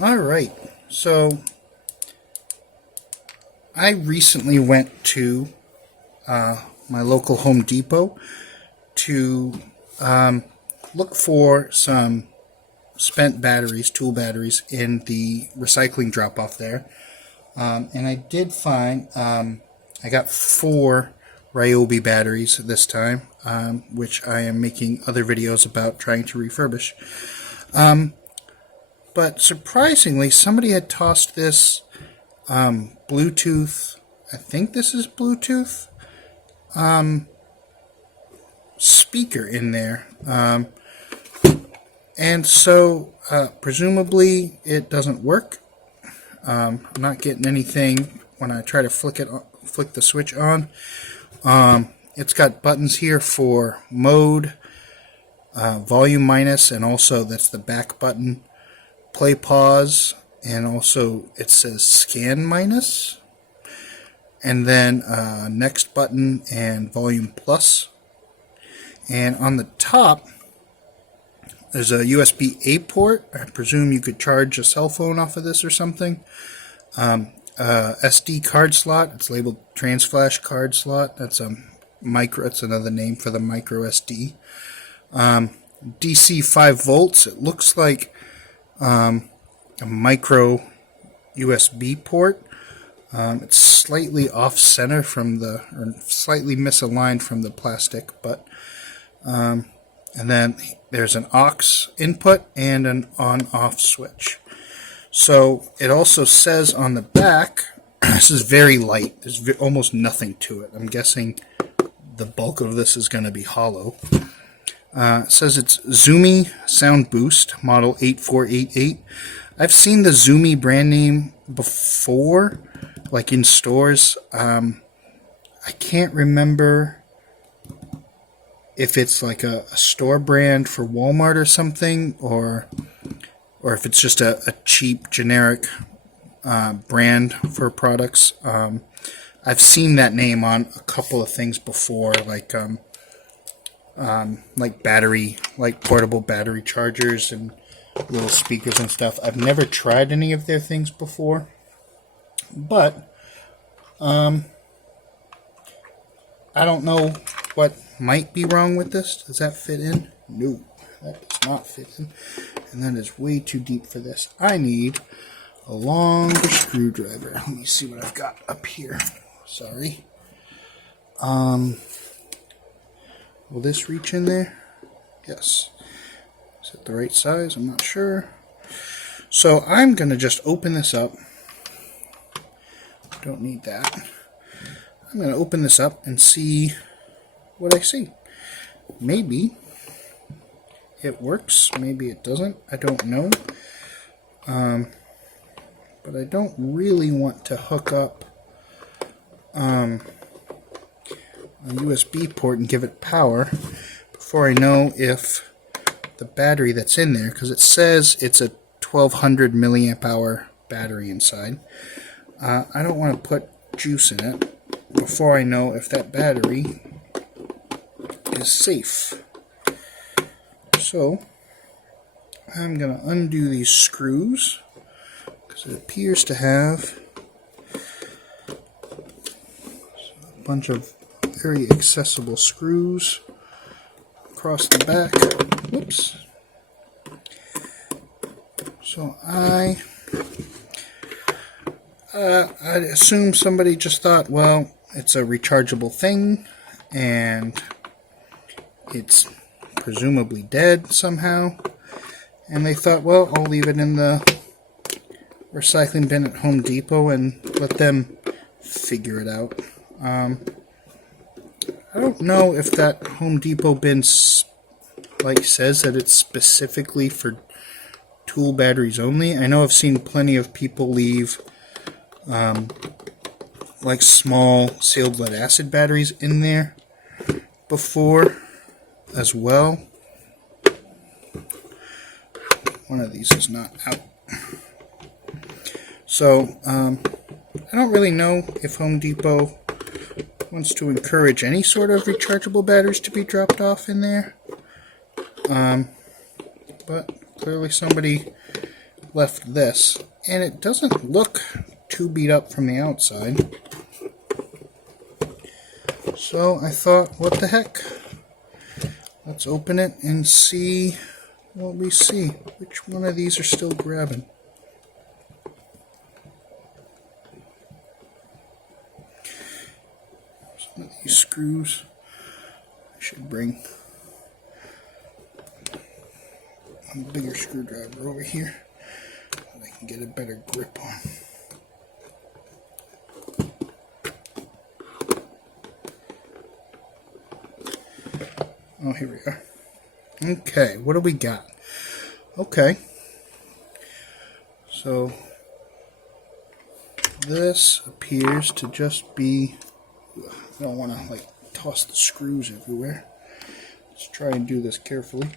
Alright, so I recently went to my local Home Depot to look for some spent batteries, tool batteries, in the recycling drop-off there. And I did find, I got 4 Revvl batteries this time, which I am making other videos about trying to refurbish. But surprisingly, somebody had tossed this Bluetooth, I think this is Bluetooth, speaker in there. And so, presumably, it doesn't work. I'm not getting anything when I try to flick the switch on. It's got buttons here for mode, volume minus, and also that's the back button, play pause, and also it says scan minus, and then next button and volume plus. And on the top there's a USB-A port. I presume you could charge a cell phone off of this or something. SD card slot. It's labeled trans flash card slot. That's a micro. It's another name for the micro SD. DC 5 volts. It looks like a micro USB port. It's slightly off center from the, or slightly misaligned from the plastic, but and then there's an aux input and an on-off switch. So it also says on the back, this is very light, there's almost nothing to it. I'm guessing the bulk of this is going to be hollow. It says it's Tzumi Sound Boost, model 8488. I've seen the Tzumi brand name before, like in stores. I can't remember if it's like a store brand for Walmart or something, or if it's just a cheap generic brand for products. I've seen that name on a couple of things before, like battery, like portable battery chargers and little speakers and stuff. I've never tried any of their things before, but I don't know what might be wrong with this. Does that fit in? No, that does not fit in. And that is way too deep for this. I need a longer screwdriver. Let me see what I've got up here. Sorry. Will this reach in there? Yes. Is it the right size? I'm not sure. So I'm going to just open this up. Don't need that. I'm going to open this up and see what I see. Maybe it works, maybe it doesn't, I don't know. But I don't really want to hook up a USB port and give it power before I know if the battery that's in there, because it says it's a 1200 milliamp hour battery inside. I don't want to put juice in it before I know if that battery is safe. So I'm going to undo these screws because it appears to have a bunch of very accessible screws across the back. Whoops. So I assume somebody just thought, well, it's a rechargeable thing and it's presumably dead somehow, and they thought, well, I'll leave it in the recycling bin at Home Depot and let them figure it out. I don't know if that Home Depot bin says that it's specifically for tool batteries only. I know I've seen plenty of people leave like small sealed lead acid batteries in there before as well. One of these is not out. So I don't really know if Home Depot wants to encourage any sort of rechargeable batteries to be dropped off in there. But clearly somebody left this, and it doesn't look too beat up from the outside. So I thought, what the heck? Let's open it and see what we see. Which one of these are still grabbing? Some of these screws I should bring a bigger screwdriver over here that I can get a better grip on. Oh, here we are. Okay, what do we got? Okay. So, this appears to just be... I don't want to, like, toss the screws everywhere. Let's try and do this carefully.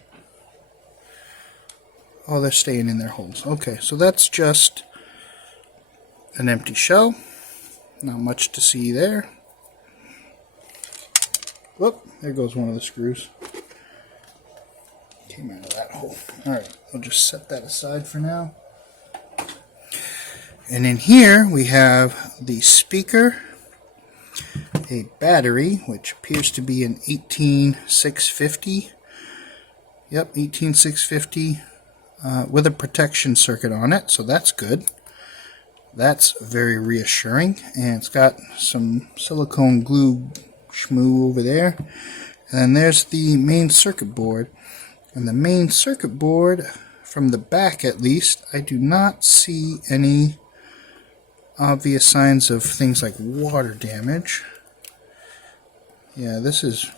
Oh, they're staying in their holes. Okay, so that's just an empty shell. Not much to see there. Whoop, there goes one of the screws. Came out of that hole. Alright, I'll just set that aside for now. And in here we have the speaker, a battery, which appears to be an 18650. Yep, 18650 with a protection circuit on it, so that's good. That's very reassuring. And it's got some silicone glue schmoo over there. And then there's the main circuit board. And the main circuit board, from the back at least, I do not see any obvious signs of things like water damage. Yeah, this is,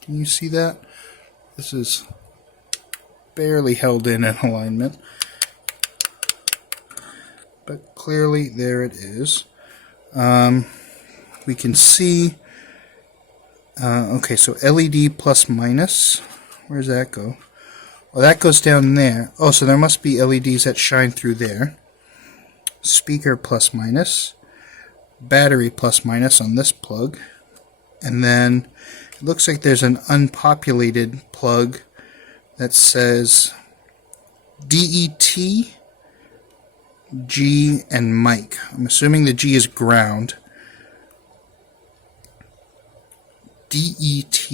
can you see that? This is barely held in alignment. But clearly there it is. We can see, okay, so LED plus minus, where does that go? Well, that goes down there. Oh, so there must be LEDs that shine through there. Speaker plus minus. Battery plus minus on this plug. And then it looks like there's an unpopulated plug that says DET, G, and mic. I'm assuming the G is ground. DET.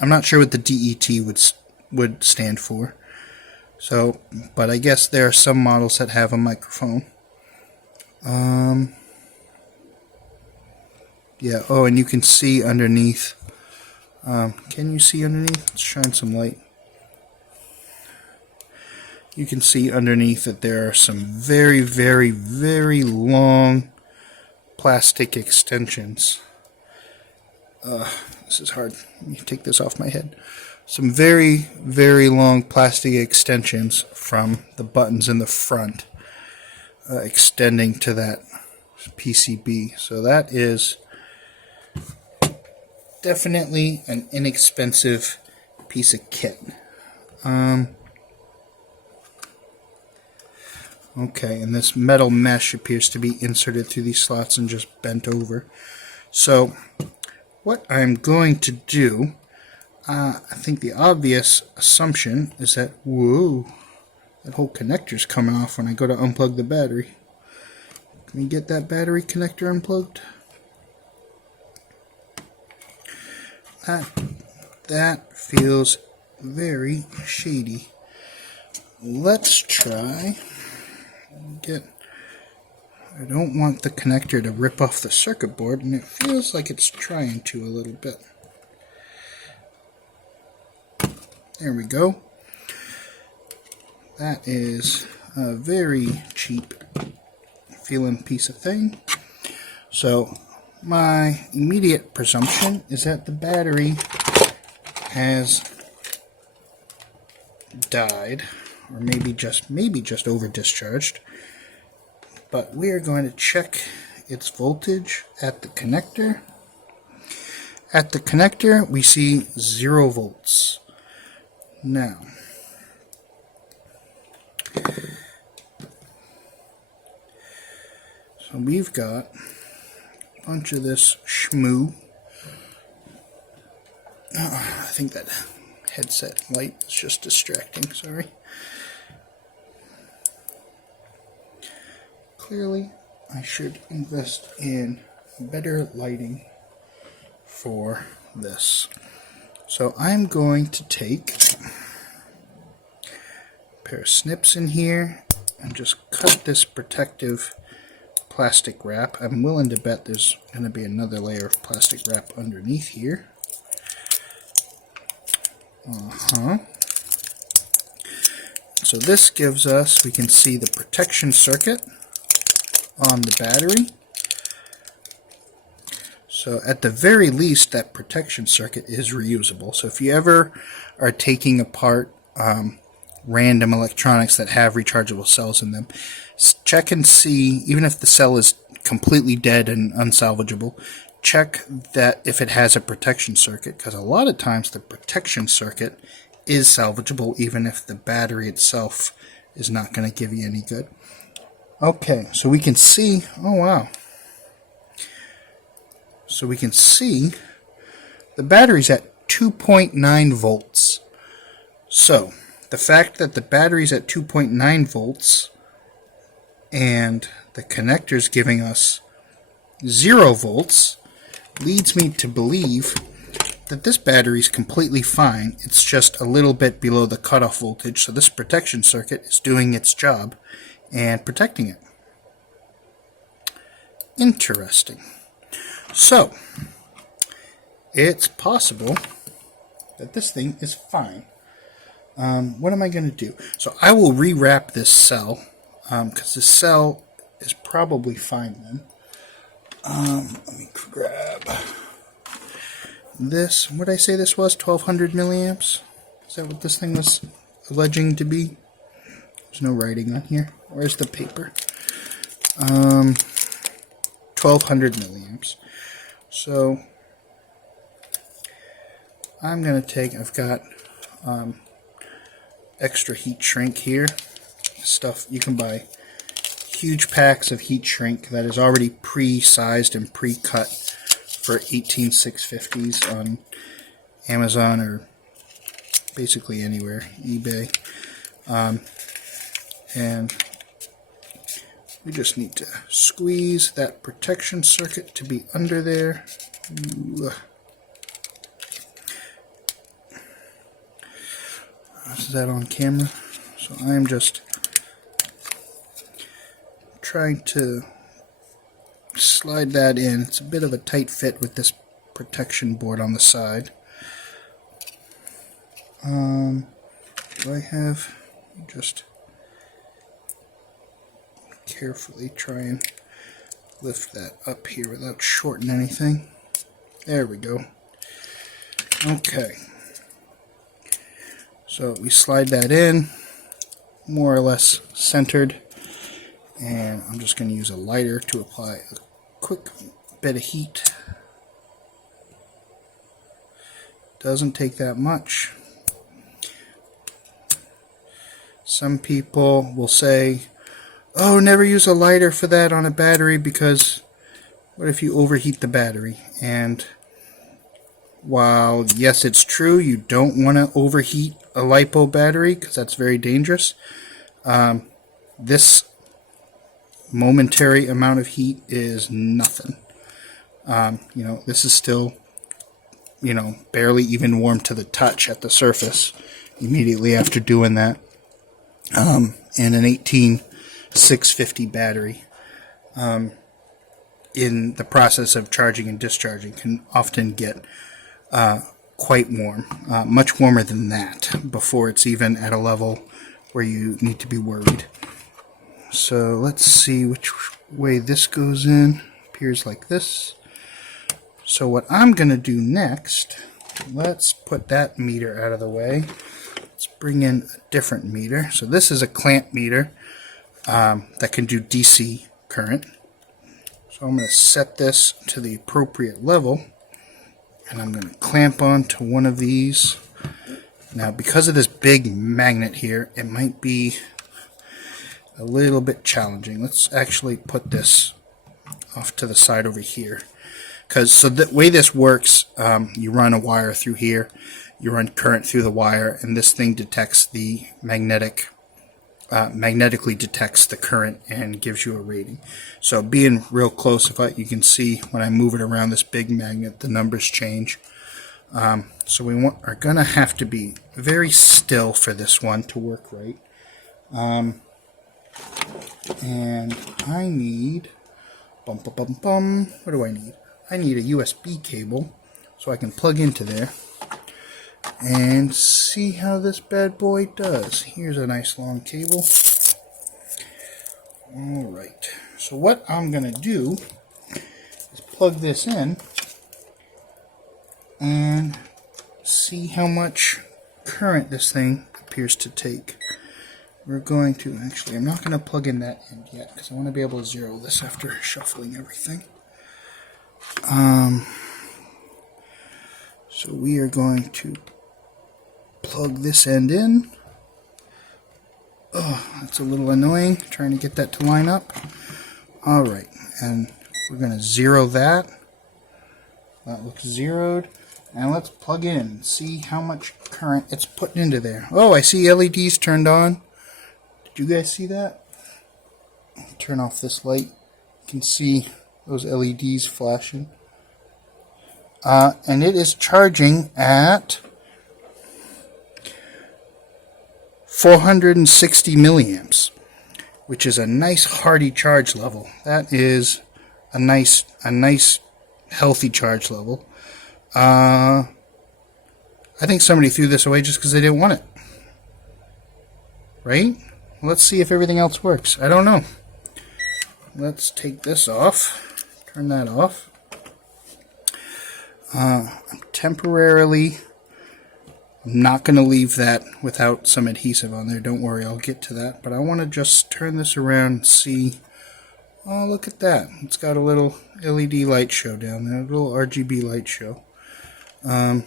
I'm not sure what the DET would stand for. So, but I guess there are some models that have a microphone. Yeah, oh, and you can see underneath. Can you see underneath? Let's shine some light. You can see underneath that there are some very, very, very long plastic extensions. This is hard. Let me take this off my head. Some very, very long plastic extensions from the buttons in the front extending to that PCB. So that is definitely an inexpensive piece of kit. Okay, and this metal mesh appears to be inserted through these slots and just bent over. So what I'm going to do, I think the obvious assumption is that, whoa, that whole connector's coming off when I go to unplug the battery. Can we get that battery connector unplugged? That feels very shady. Let's try I don't want the connector to rip off the circuit board, and it feels like it's trying to a little bit. There we go. That is a very cheap feeling piece of thing. So my immediate presumption is that the battery has died, or maybe just over discharged. But we are going to check its voltage at the connector. At the connector, we see 0 volts. Now, so we've got a bunch of this schmoo. Oh, I think that headset light is just distracting, sorry. clearly I should invest in better lighting for this. So I'm going to take a pair of snips in here and just cut this protective plastic wrap. I'm willing to bet there's going to be another layer of plastic wrap underneath here. So this gives us, we can see the protection circuit on the battery. So at the very least, that protection circuit is reusable. So if you ever are taking apart random electronics that have rechargeable cells in them, check and see, even if the cell is completely dead and unsalvageable, check that if it has a protection circuit, because a lot of times the protection circuit is salvageable even if the battery itself is not going to give you any good. Okay, so we can see, oh wow. So we can see the battery's at 2.9 volts. So the fact that the battery's at 2.9 volts and the connector's giving us 0 volts leads me to believe that this battery is completely fine. It's just a little bit below the cutoff voltage, so this protection circuit is doing its job and protecting it. Interesting. So, it's possible that this thing is fine. What am I going to do? So I will rewrap this cell, because the cell is probably fine then. Let me grab this. What did I say this was? 1200 milliamps? Is that what this thing was alleging to be? There's no writing on here. Where's the paper? 1200 milliamps. So I'm going to take, I've got extra heat shrink here. Stuff you can buy huge packs of heat shrink that is already pre-sized and pre-cut for 18650s on Amazon or basically anywhere, eBay. And we just need to squeeze that protection circuit to be under there. Is that on camera? So I am just trying to slide that in. It's a bit of a tight fit with this protection board on the side. Do I have, just carefully try and lift that up here without shorting anything. There we go. Okay. So we slide that in, more or less centered, and I'm just going to use a lighter to apply a quick bit of heat. Doesn't take that much. Some people will say, oh, never use a lighter for that on a battery because what if you overheat the battery? And while yes, it's true, you don't want to overheat a LiPo battery because that's very dangerous. This momentary amount of heat is nothing. This is still, barely even warm to the touch at the surface immediately after doing that. And an 18650 battery in the process of charging and discharging can often get quite warm, much warmer than that before it's even at a level where you need to be worried. So let's see which way this goes in. Appears like this. So what I'm going to do next, let's put that meter out of the way. Let's bring in a different meter. So this is a clamp meter that can do DC current. So I'm going to set this to the appropriate level, and I'm going to clamp onto one of these. Now, because of this big magnet here, it might be a little bit challenging. Let's actually put this off to the side over here. So the way this works, you run a wire through here, you run current through the wire, and this thing detects the magnetic magnetically detects the current and gives you a rating. So being real close, you can see when I move it around this big magnet, the numbers change. So we are going to have to be very still for this one to work right. And I need, what do I need? I need a USB cable so I can plug into there and see how this bad boy does. Here's a nice long cable. Alright, so what I'm going to do is plug this in and see how much current this thing appears to take. We're going to, actually, I'm not going to plug in that end yet because I want to be able to zero this after shuffling everything. So we are going to plug this end in. Oh, that's a little annoying, trying to get that to line up. Alright, and we're going to zero that. That looks zeroed. And let's plug in and see how much current it's putting into there. Oh, I see LEDs turned on. Did you guys see that? Turn off this light. You can see those LEDs flashing. And it is charging at 460 milliamps, which is a nice hearty charge level. That is a nice healthy charge level. I think somebody threw this away just because they didn't want it. Right? Let's see if everything else works. I don't know. Let's take this off. Turn that off. I'm not going to leave that without some adhesive on there. Don't worry, I'll get to that. But I want to just turn this around and see. Oh, look at that. It's got a little LED light show down there. A little RGB light show. Oh,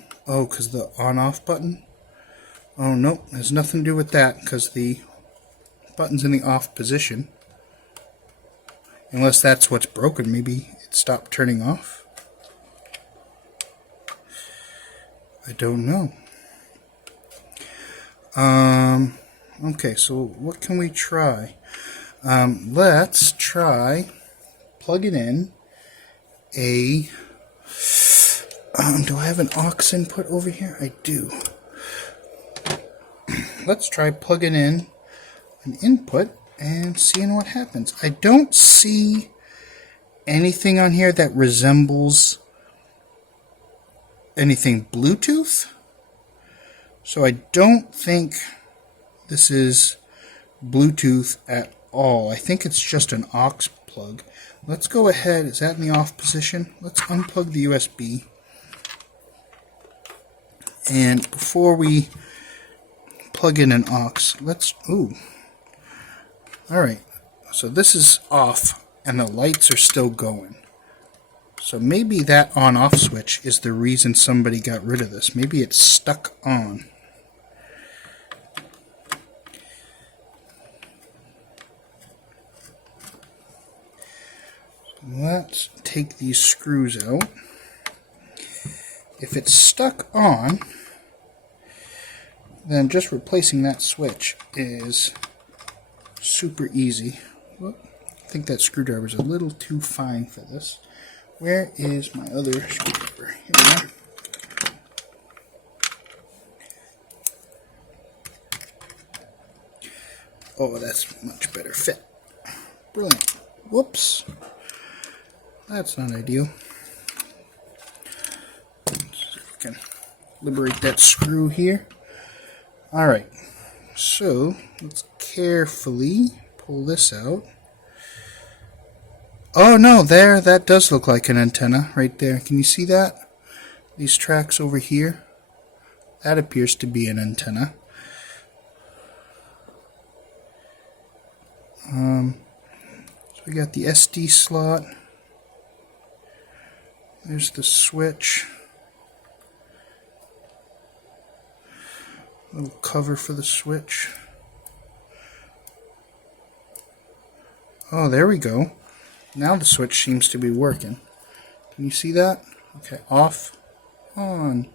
because the on-off button? Oh, nope. There's nothing to do with that because the button's in the off position. Unless that's what's broken. Maybe it stopped turning off. I don't know. Okay, so what can we try? Let's try plugging in a... do I have an aux input over here? I do. Let's try plugging in an input and seeing what happens. I don't see anything on here that resembles anything Bluetooth. So I don't think this is Bluetooth at all. I think it's just an aux plug. Let's go ahead. Is that in the off position? Let's unplug the USB. And before we plug in an aux, alright, so this is off and the lights are still going. So maybe that on-off switch is the reason somebody got rid of this. Maybe it's stuck on. Let's take these screws out. If it's stuck on, then just replacing that switch is super easy. Whoop. I think that screwdriver is a little too fine for this. Where is my other screwdriver? Here we are. Oh, that's much better fit. Brilliant. Whoops. That's not ideal. Let's see if we can liberate that screw here. Alright, so let's carefully pull this out. Oh no, there, that does look like an antenna right there. Can you see that? These tracks over here? That appears to be an antenna. So we got the SD slot. There's the switch. Little cover for the switch. Oh, there we go. Now the switch seems to be working. Can you see that? Okay, off, on,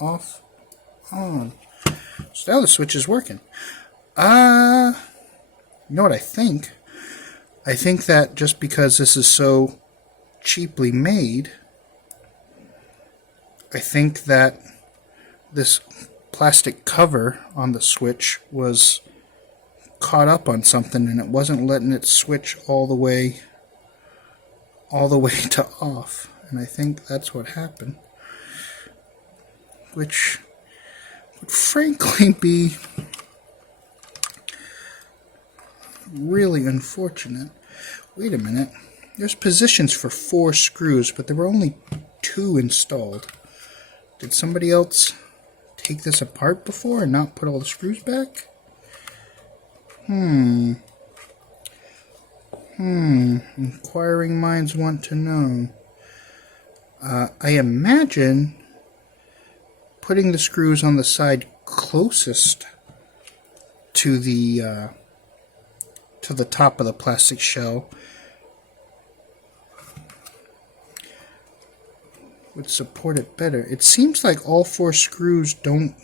off, on. So now the switch is working. You know what I think? I think that just because this is so cheaply made, I think that this plastic cover on the switch was caught up on something and it wasn't letting it switch all the way to off. And I think that's what happened, which would frankly be really unfortunate. Wait a minute. There's positions for 4 screws, but there were only 2 installed. Did somebody else take this apart before and not put all the screws back? Inquiring minds want to know. I imagine putting the screws on the side closest to the top of the plastic shell would support it better. It seems like all 4 screws don't,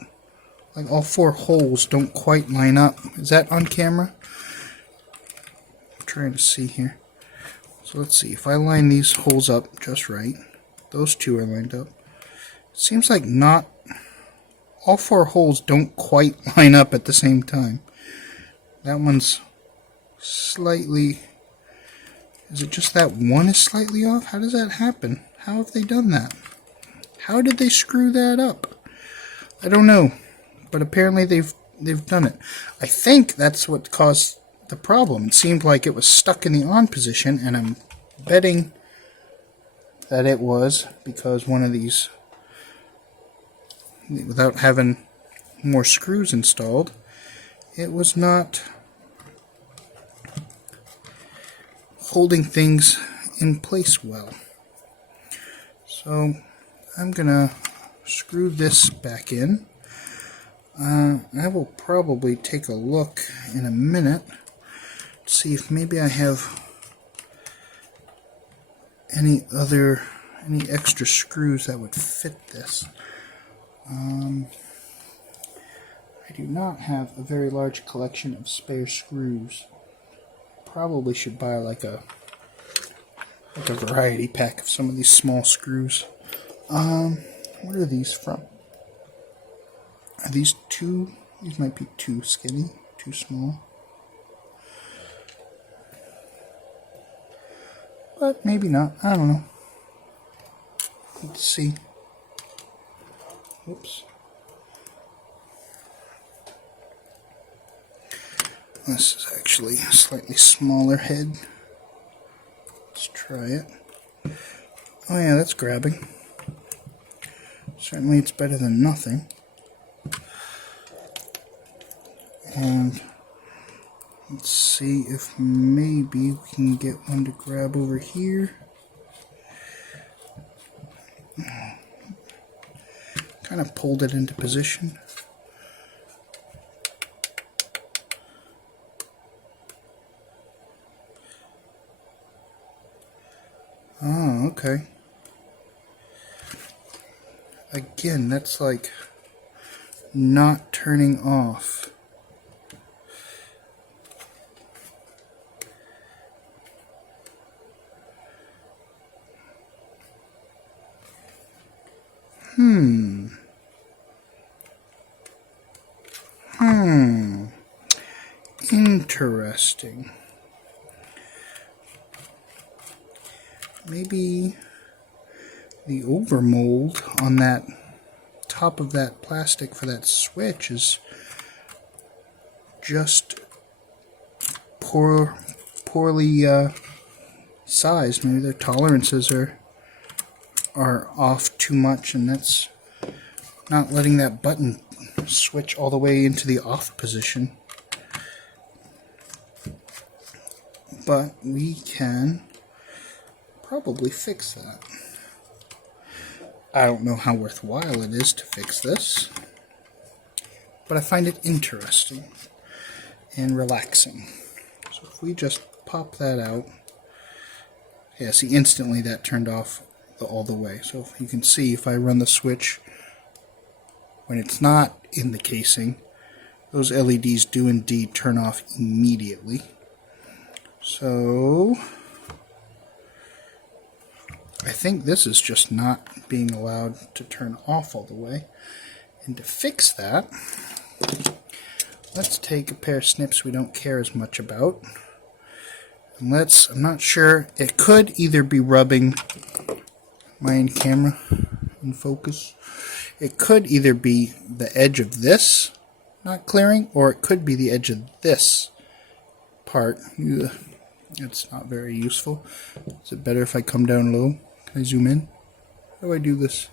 like all 4 holes don't quite line up. Is that on camera? I'm trying to see here. So let's see, if I line these holes up just right, those 2 are lined up. It seems like not all 4 holes don't quite line up at the same time. That one's slightly, is it just that one is slightly off? How does that happen? How have they done that? How did they screw that up? I don't know, but apparently they've done it. I think that's what caused the problem. It seemed like it was stuck in the on position, and I'm betting that it was because one of these, without having more screws installed, it was not holding things in place well. So I'm gonna screw this back in. I will probably take a look in a minute to see if maybe I have any extra screws that would fit this. I do not have a very large collection of spare screws. Probably should buy like a variety pack of some of these small screws. What are these from? Are these too? These might be too skinny, too small. But maybe not. I don't know. Let's see. Whoops. This is actually a slightly smaller head. Let's try it. Oh yeah, that's grabbing. Certainly it's better than nothing. And let's see if maybe we can get one to grab over here. Kind of pulled it into position. Oh, okay. Again, that's like not turning off. Interesting. Maybe the overmold on that top of that plastic for that switch is just poorly sized. Maybe their tolerances are off too much, and that's not letting that button switch all the way into the off position. But we can probably fix that. I don't know how worthwhile it is to fix this, but I find it interesting and relaxing. So if we just pop that out, yeah, see, instantly that turned off all the way. So if you can see, if I run the switch when it's not in the casing, those LEDs do indeed turn off immediately. So I think this is just not being allowed to turn off all the way. And to fix that, let's take a pair of snips we don't care as much about. And I'm not sure, it could either be rubbing my in-camera in focus. It could either be the edge of this not clearing, or it could be the edge of this part. Ugh, it's not very useful. Is it better if I come down low? Can I zoom in? How do I do this?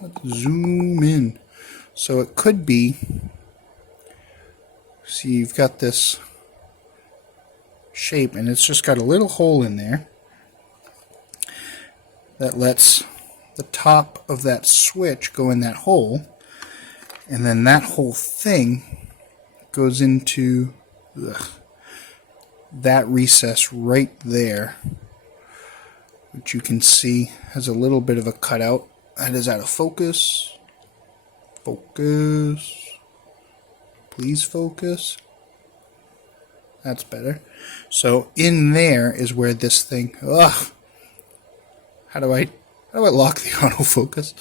Let's zoom in. So it could be, see, you've got this shape and it's just got a little hole in there that lets the top of that switch go in that hole, and then that whole thing goes into that recess right there, which you can see has a little bit of a cutout. That is out of focus. Focus. Please focus. That's better. So in there is where this thing, how do I lock the autofocus?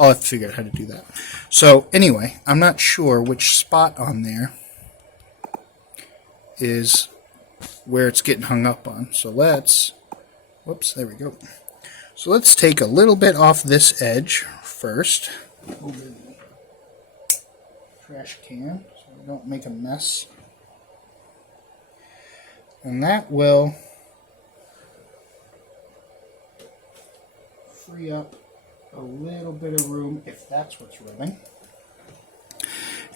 I'll have to figure out how to do that. So anyway, I'm not sure which spot on there is where it's getting hung up on. So let's, whoops, there we go. So let's take a little bit off this edge first. Over the trash can so we don't make a mess. And that will free up a little bit of room if that's what's rubbing.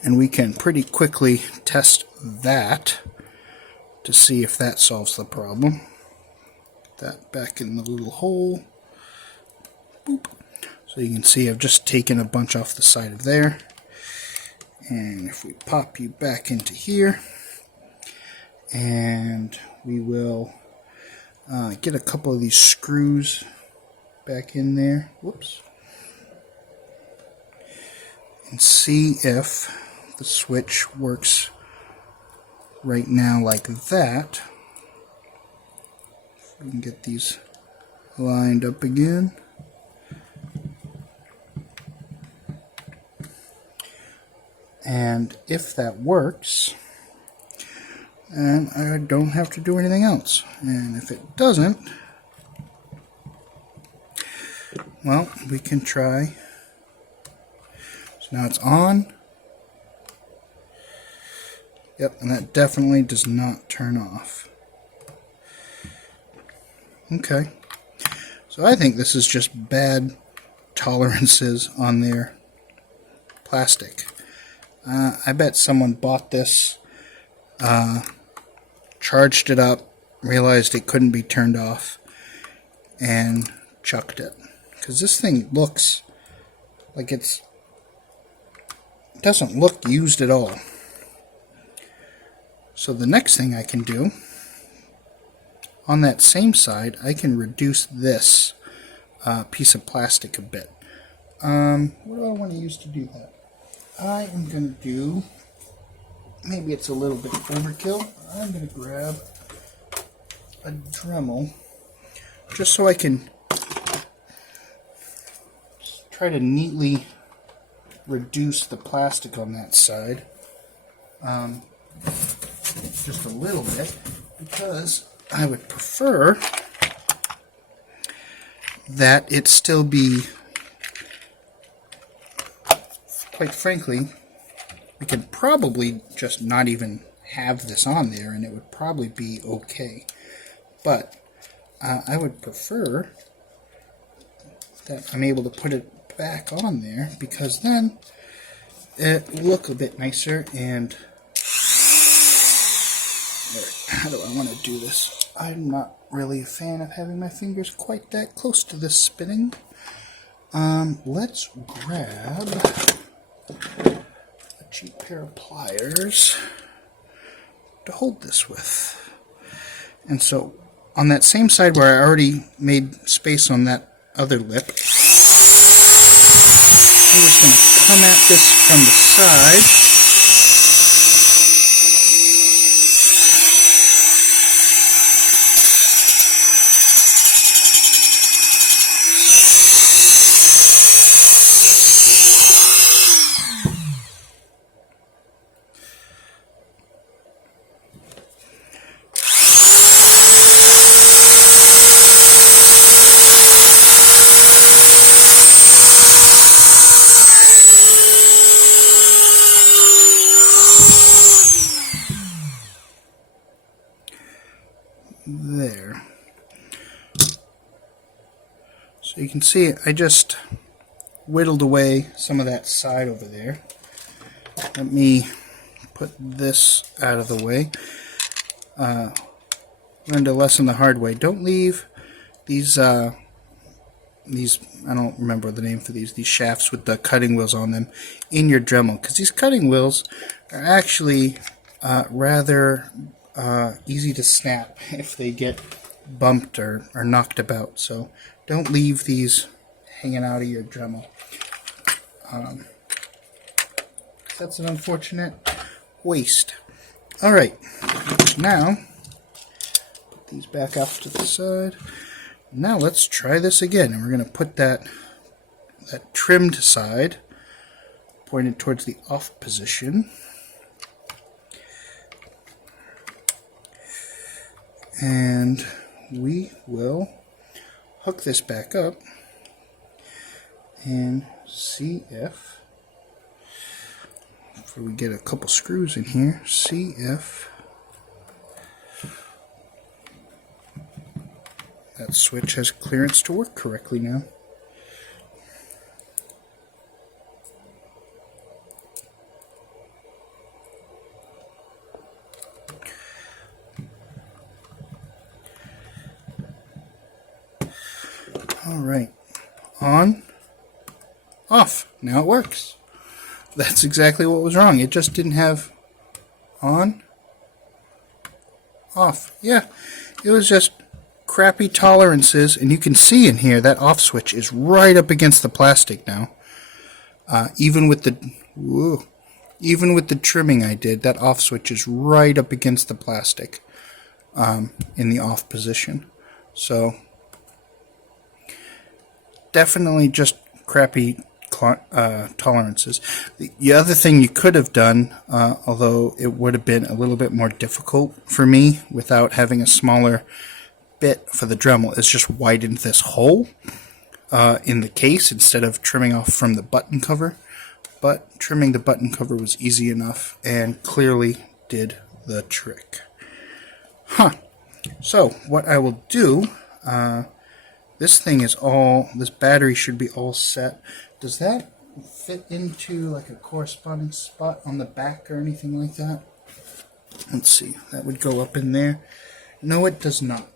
And we can pretty quickly test that to see if that solves the problem. Put that back in the little hole. Boop. So you can see I've just taken a bunch off the side of there. And if we pop you back into here, and we will get a couple of these screws back in there. Whoops. And see if the switch works right now like that. If we can get these lined up again. And if that works, and I don't have to do anything else. And if it doesn't, well, we can try. So now it's on. Yep, and that definitely does not turn off. Okay. So I think this is just bad tolerances on their plastic. I bet someone bought this, charged it up, realized it couldn't be turned off, and chucked it. Because this thing looks like it doesn't look used at all. So the next thing I can do, on that same side, I can reduce this piece of plastic a bit. What do I want to use to do that? I am going to do, maybe it's a little bit overkill, I'm going to grab a Dremel just so I can try to neatly reduce the plastic on that side. Just a little bit, because I would prefer that it still be, quite frankly, we could probably just not even have this on there and it would probably be okay. But I would prefer that I'm able to put it back on there, because then it will look a bit nicer. And how do I want to do this? I'm not really a fan of having my fingers quite that close to this spinning. Let's grab a cheap pair of pliers to hold this with. And so on that same side where I already made space on that other lip, just going to come at this from the side. There. So you can see I just whittled away some of that side over there. Let me put this out of the way. Learned a lesson the hard way. Don't leave these I don't remember the name for these shafts with the cutting wheels on them in your Dremel, because these cutting wheels are actually rather easy to snap if they get bumped or knocked about. So don't leave these hanging out of your Dremel. That's an unfortunate waste. Alright, now put these back off to the side. Now let's try this again, and we're going to put that trimmed side pointed towards the off position. And we will hook this back up and see if we get a couple screws in here, see if that switch has clearance to work correctly now. Alright, on, off. Now it works. That's exactly what was wrong. It just didn't have on, off. Yeah, it was just crappy tolerances, and you can see in here that off switch is right up against the plastic now. Even with the trimming I did, that off switch is right up against the plastic in the off position. So definitely just crappy tolerances. The other thing you could have done, although it would have been a little bit more difficult for me without having a smaller bit for the Dremel, is just widen this hole in the case instead of trimming off from the button cover. But trimming the button cover was easy enough and clearly did the trick. So what I will do, this battery should be all set. Does that fit into like a corresponding spot on the back or anything like that? Let's see, that would go up in there. No, it does not.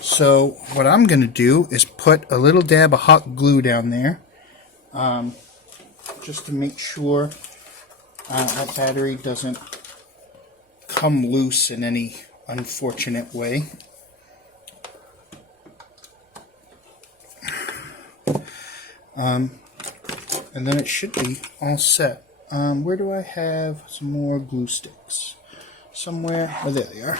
So what I'm going to do is put a little dab of hot glue down there, just to make sure that battery doesn't come loose in any unfortunate way. And then it should be all set. Where do I have some more glue sticks? Somewhere. Oh, there they are.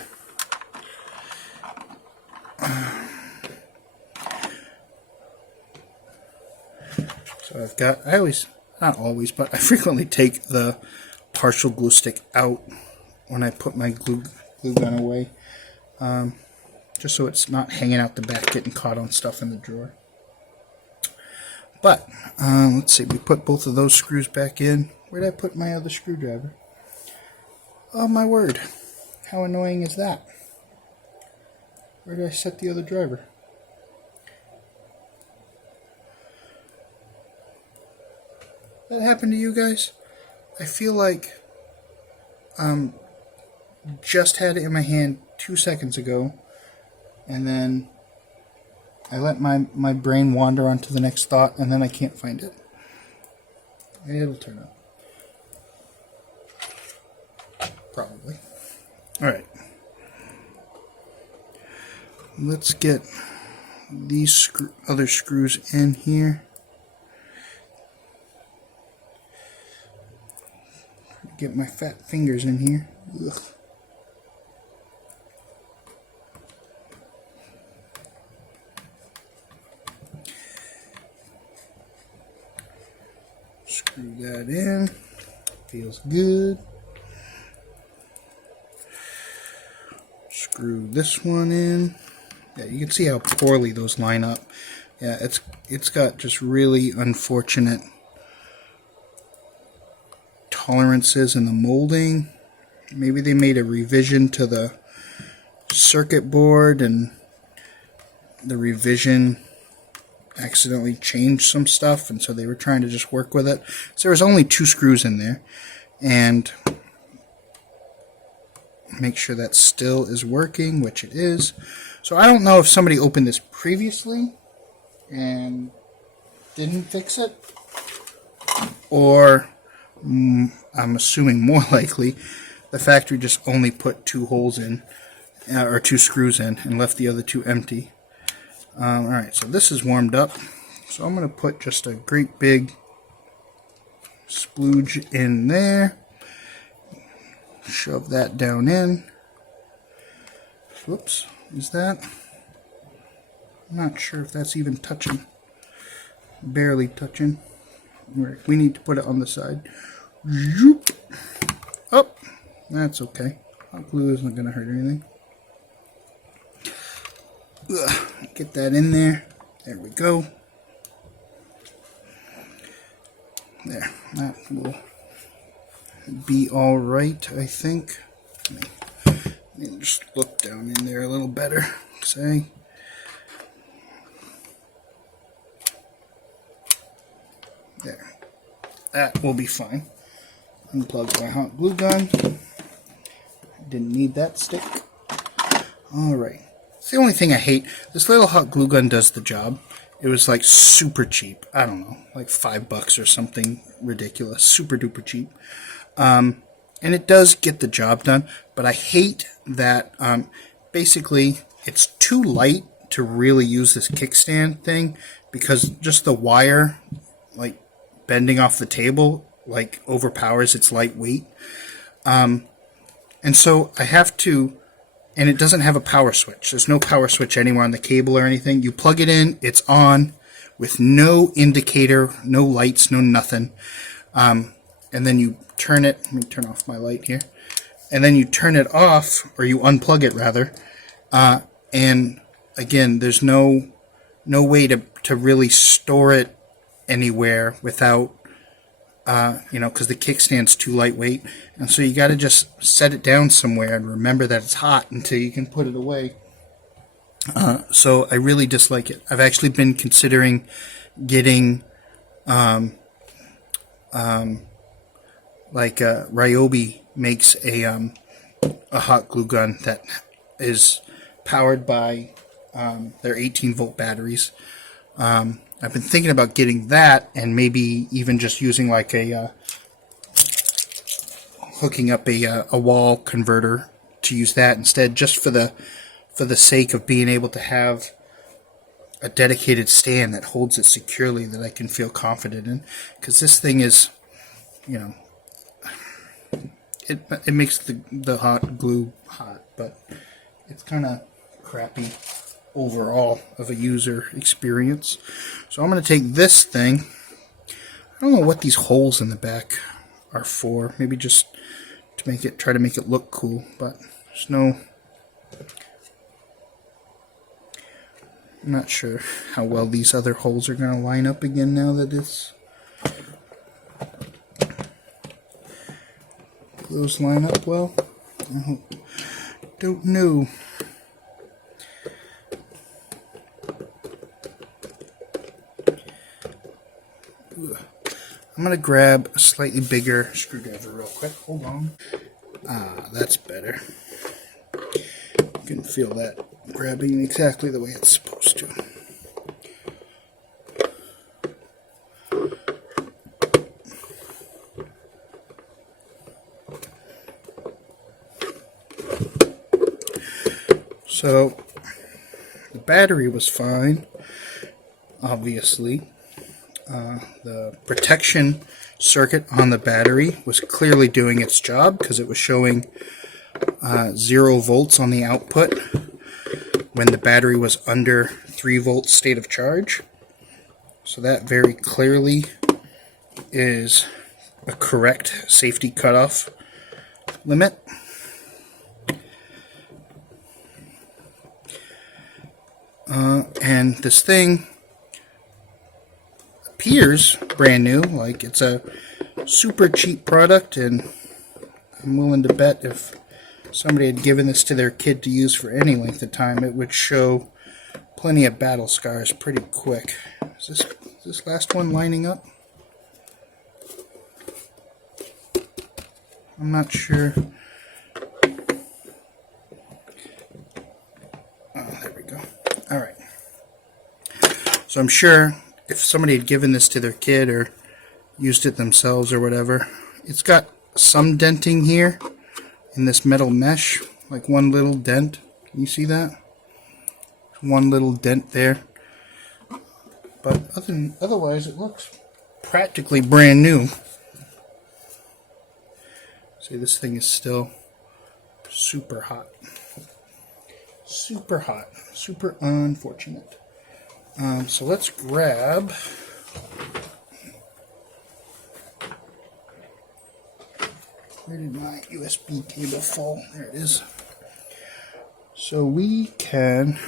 So I've got, not always, but I frequently take the partial glue stick out when I put my glue gun away, just so it's not hanging out the back getting caught on stuff in the drawer. But let's see, we put both of those screws back in. Where did I put my other screwdriver? Oh my word, how annoying is that? Where did I set the other driver? That happened to you guys? I feel like just had it in my hand 2 seconds ago, and then I let my brain wander on to the next thought, and then I can't find it. It'll turn up. Probably. Alright. Let's get these other screws in here. get my fat fingers in here. Ugh. Screw that in. Feels good. Screw this one in. Yeah, you can see how poorly those line up. Yeah, it's got just really unfortunate tolerances in the molding. Maybe they made a revision to the circuit board and the revision accidentally changed some stuff, and so they were trying to just work with it. So there was only 2 screws in there, and make sure that still is working, which it is. So I don't know if somebody opened this previously and didn't fix it, or I'm assuming more likely the factory just only put 2 holes in, or 2 screws in, and left the other 2 empty. Alright, so this is warmed up, so I'm going to put just a great big splooge in there, shove that down in. Whoops, is that? I'm not sure if that's even touching, barely touching. We need to put it on the side. Zoop. Oh, that's okay. Hot glue isn't going to hurt anything. Ugh, get that in there. There we go. There, that will be all right, I think. Let me just look down in there a little better. Say. There. That will be fine. Unplug my hot glue gun. Didn't need that stick. Alright. It's the only thing I hate. This little hot glue gun does the job. It was like super cheap. I don't know, like $5 or something ridiculous. Super duper cheap. And it does get the job done, but I hate that basically it's too light to really use this kickstand thing, because just the wire like bending off the table like overpowers its light weight. And so I have to, and it doesn't have a power switch. There's no power switch anywhere on the cable or anything. You plug it in, it's on with no indicator, no lights, no nothing. And then you turn it, let me turn off my light here. And then you turn it off, or you unplug it rather. And again, there's no way to really store it anywhere without, because the kickstand's too lightweight, and so you got to just set it down somewhere and remember that it's hot until you can put it away. So I really dislike it. I've actually been considering getting Ryobi makes a hot glue gun that is powered by their 18-volt batteries. I've been thinking about getting that, and maybe even just using like hooking up a wall converter to use that instead, just for the sake of being able to have a dedicated stand that holds it securely, that I can feel confident in. Because this thing is, it makes the hot glue hot, but it's kind of crappy overall of a user experience. So I'm going to take this thing. I don't know what these holes in the back are for. Maybe just to try to make it look cool, but there's no. I'm not sure how well these other holes are going to line up again now that it's. Those line up well? I don't know. I'm going to grab a slightly bigger screwdriver real quick. Hold on. That's better. You can feel that grabbing exactly the way it's supposed to. So, the battery was fine, obviously. The protection circuit on the battery was clearly doing its job because it was showing 0 volts on the output when the battery was under 3 volts state of charge. So that very clearly is a correct safety cutoff limit. And this thing appears brand new, like it's a super cheap product, and I'm willing to bet if somebody had given this to their kid to use for any length of time, it would show plenty of battle scars pretty quick. Is this last one lining up? I'm not sure. Oh, there we go. Alright. So I'm sure if somebody had given this to their kid or used it themselves or whatever, it's got some denting here in this metal mesh, like one little dent. Can you see that? One little dent there. But otherwise it looks practically brand new. See, this thing is still super hot. Super hot. Super unfortunate. So let's grab where did my USB cable fall? There it is. So we can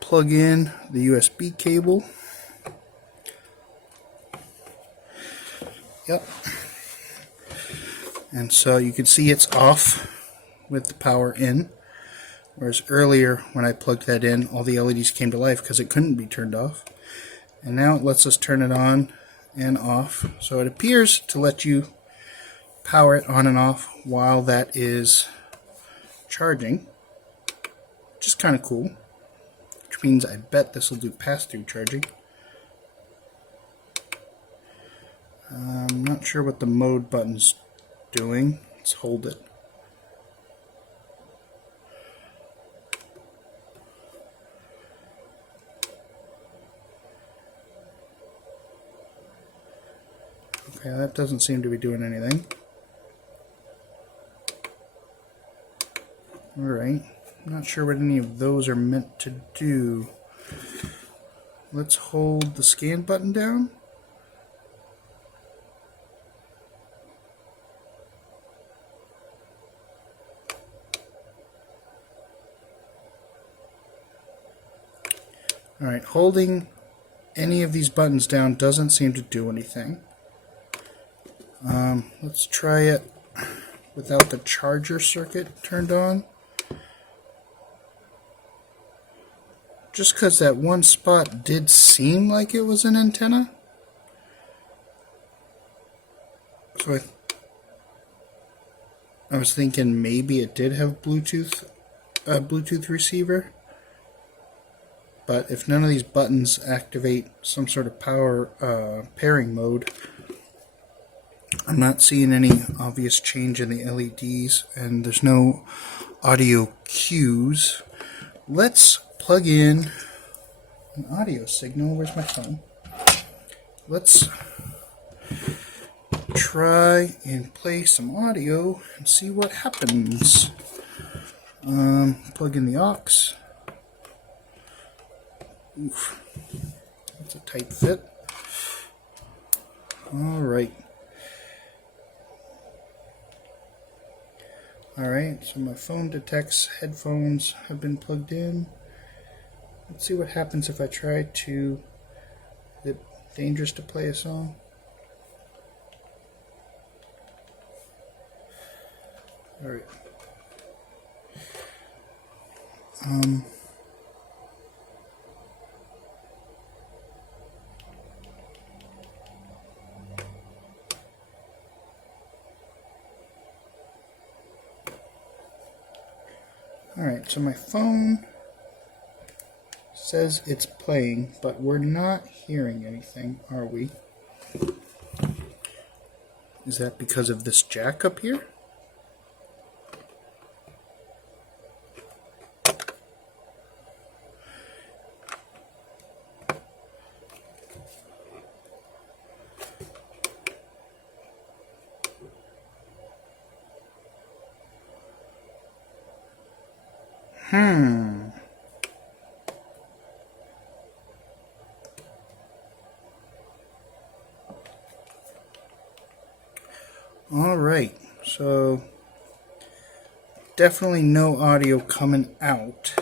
plug in the USB cable. Yep. And so you can see it's off with the power in. Whereas earlier when I plugged that in, all the LEDs came to life because it couldn't be turned off. And now it lets us turn it on and off. So it appears to let you power it on and off while that is charging, which is kind of cool. Which means I bet this will do pass-through charging. I'm not sure what the mode button's doing. Let's hold it. Okay, that doesn't seem to be doing anything. Alright, I'm not sure what any of those are meant to do. Let's hold the scan button down. Alright, holding any of these buttons down doesn't seem to do anything. Let's try it without the charger circuit turned on. Just because that one spot did seem like it was an antenna. So I was thinking maybe it did have Bluetooth receiver. But if none of these buttons activate some sort of power pairing mode, I'm not seeing any obvious change in the LEDs, and there's no audio cues. Let's plug in an audio signal. Where's my phone? Let's try and play some audio and see what happens. Plug in the aux. Oof, that's a tight fit. Alright. Alright, so my phone detects headphones have been plugged in. Let's see what happens if I try to... Is it dangerous to play a song? Alright. Alright, so my phone says it's playing, but we're not hearing anything, are we? Is that because of this jack up here? Alright, so definitely no audio coming out.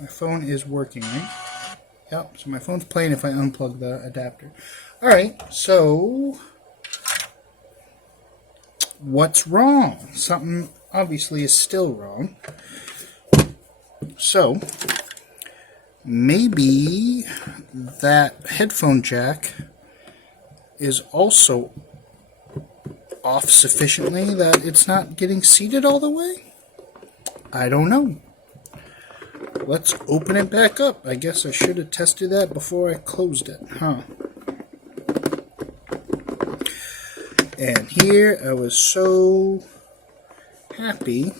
My phone is working, right? Yep, so my phone's playing if I unplug the adapter. Alright, so what's wrong? Something obviously is still wrong. So maybe that headphone jack is also off sufficiently that it's not getting seated all the way? I don't know. Let's open it back up. I guess I should have tested that before I closed it, huh? And here I was so happy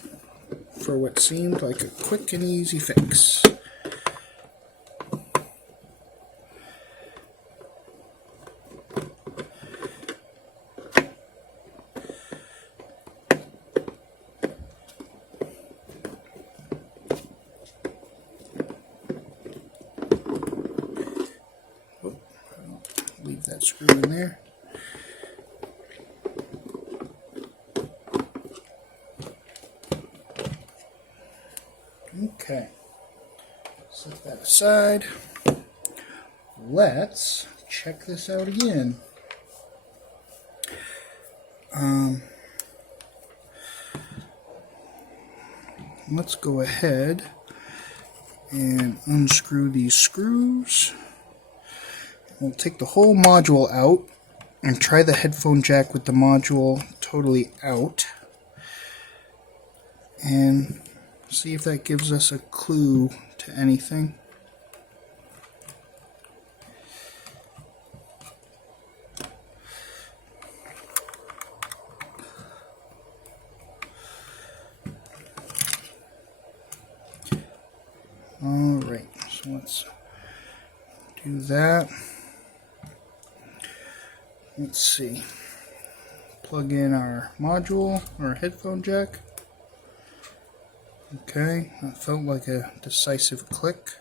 for what seemed like a quick and easy fix. Leave that screw in there. Okay, set that aside. Let's check this out again. Let's go ahead and unscrew these screws. We'll take the whole module out and try the headphone jack with the module totally out and see if that gives us a clue to anything. Alright, so let's do that. Let's see. Plug in our module, our headphone jack. Okay, that felt like a decisive click.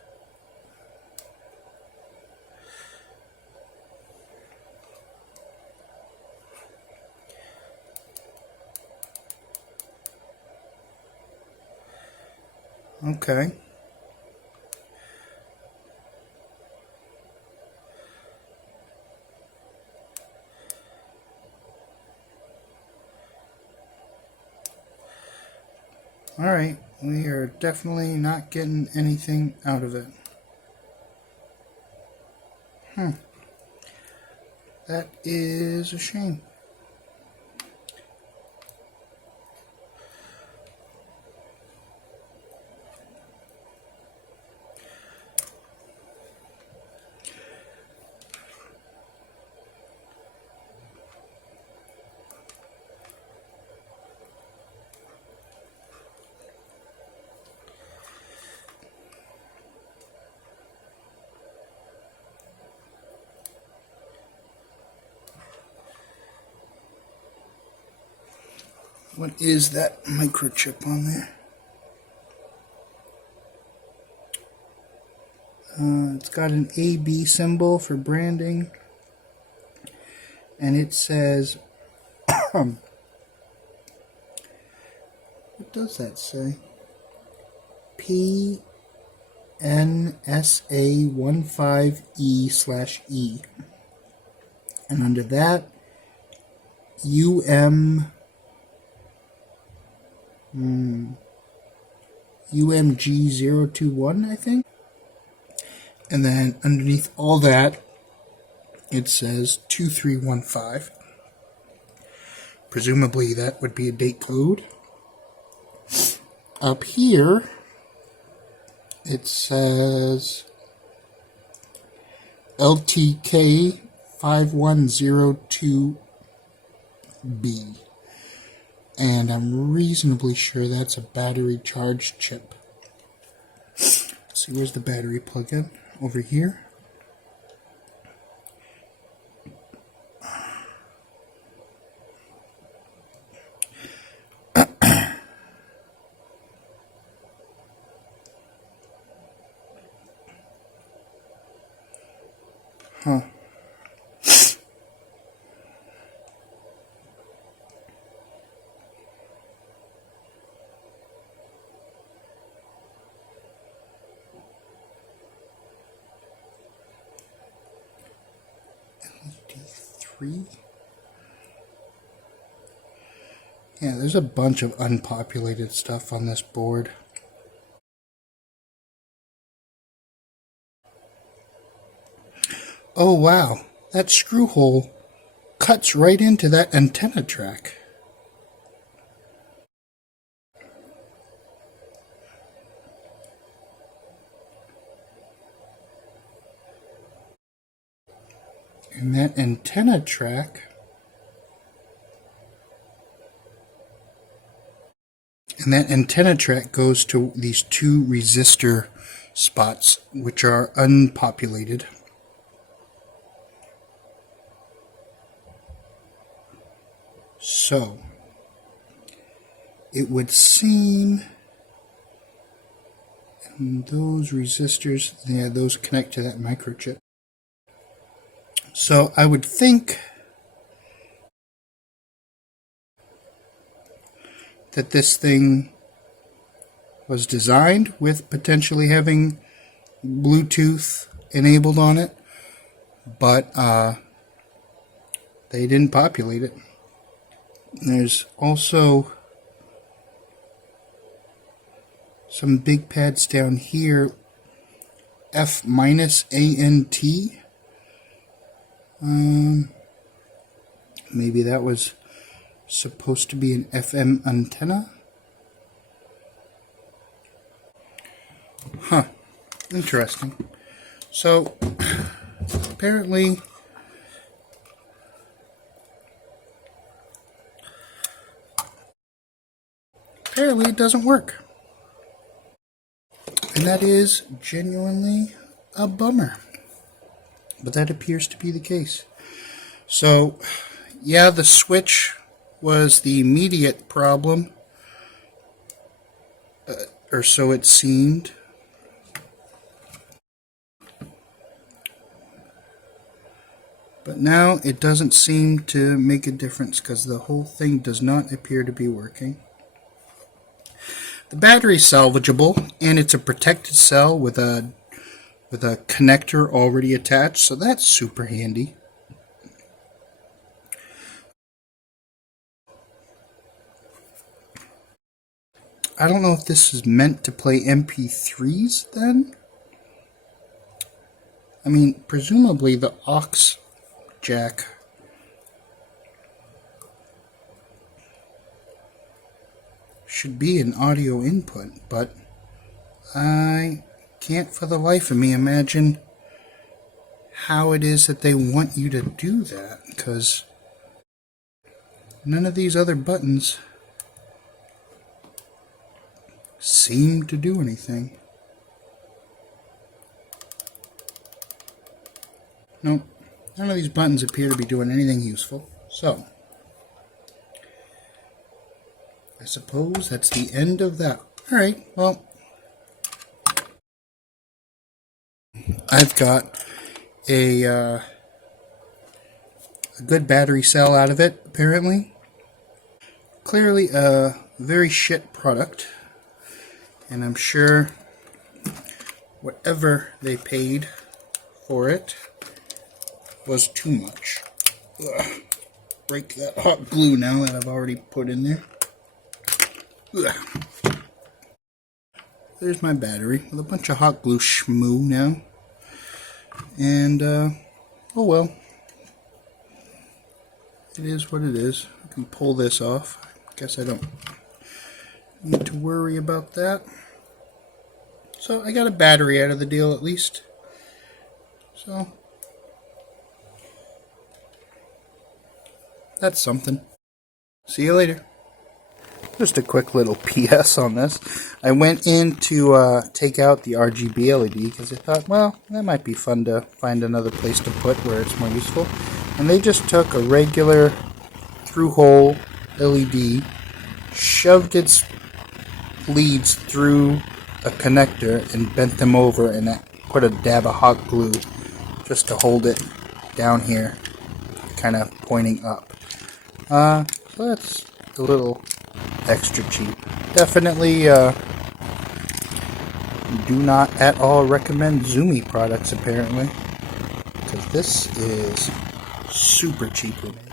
Okay. Alright, we are definitely not getting anything out of it. That is a shame. What is that microchip on there? It's got an AB symbol for branding, and it says, what does that say? PNSA15E/E. And under that, UMG021, I think. And then underneath all that, it says 2315. Presumably that would be a date code. Up here, it says LTK5102B. And I'm reasonably sure that's a battery charge chip. Let's see, where's the battery plug-in? Over here. Huh. LED3? Yeah, there's a bunch of unpopulated stuff on this board. Oh wow, that screw hole cuts right into that antenna track. And that antenna track goes to these two resistor spots, which are unpopulated. So, it would seem, and those resistors, yeah, those connect to that microchip. So I would think that this thing was designed with potentially having Bluetooth enabled on it, but they didn't populate it. There's also some big pads down here, F-ANT. Maybe that was supposed to be an FM antenna? Huh. Interesting. So, apparently it doesn't work. And that is genuinely a bummer. But that appears to be the case. So, yeah, the switch was the immediate problem, or so it seemed. But now it doesn't seem to make a difference because the whole thing does not appear to be working. The battery's salvageable, and it's a protected cell with a connector already attached, so that's super handy. I don't know if this is meant to play MP3s then. I mean, presumably the aux jack should be an audio input, but I can't for the life of me imagine how it is that they want you to do that, because none of these other buttons seem to do anything. Nope, none of these buttons appear to be doing anything useful. So, I suppose that's the end of that. Alright, well, I've got a good battery cell out of it, apparently. Clearly a very shit product, and I'm sure whatever they paid for it was too much. Ugh. Break that hot glue now that I've already put in there. Ugh. There's my battery with a bunch of hot glue schmoo now. And, oh well. It is what it is. I can pull this off. I guess I don't need to worry about that. So, I got a battery out of the deal at least. So, that's something. See you later. Just a quick little PS on this. I went in to take out the RGB LED because I thought, well, that might be fun to find another place to put where it's more useful. And they just took a regular through-hole LED, shoved its leads through a connector and bent them over, and put a dab of hot glue just to hold it down here, kind of pointing up. So that's a little extra cheap. Definitely do not at all recommend Tzumi products, apparently, because this is super cheaply made.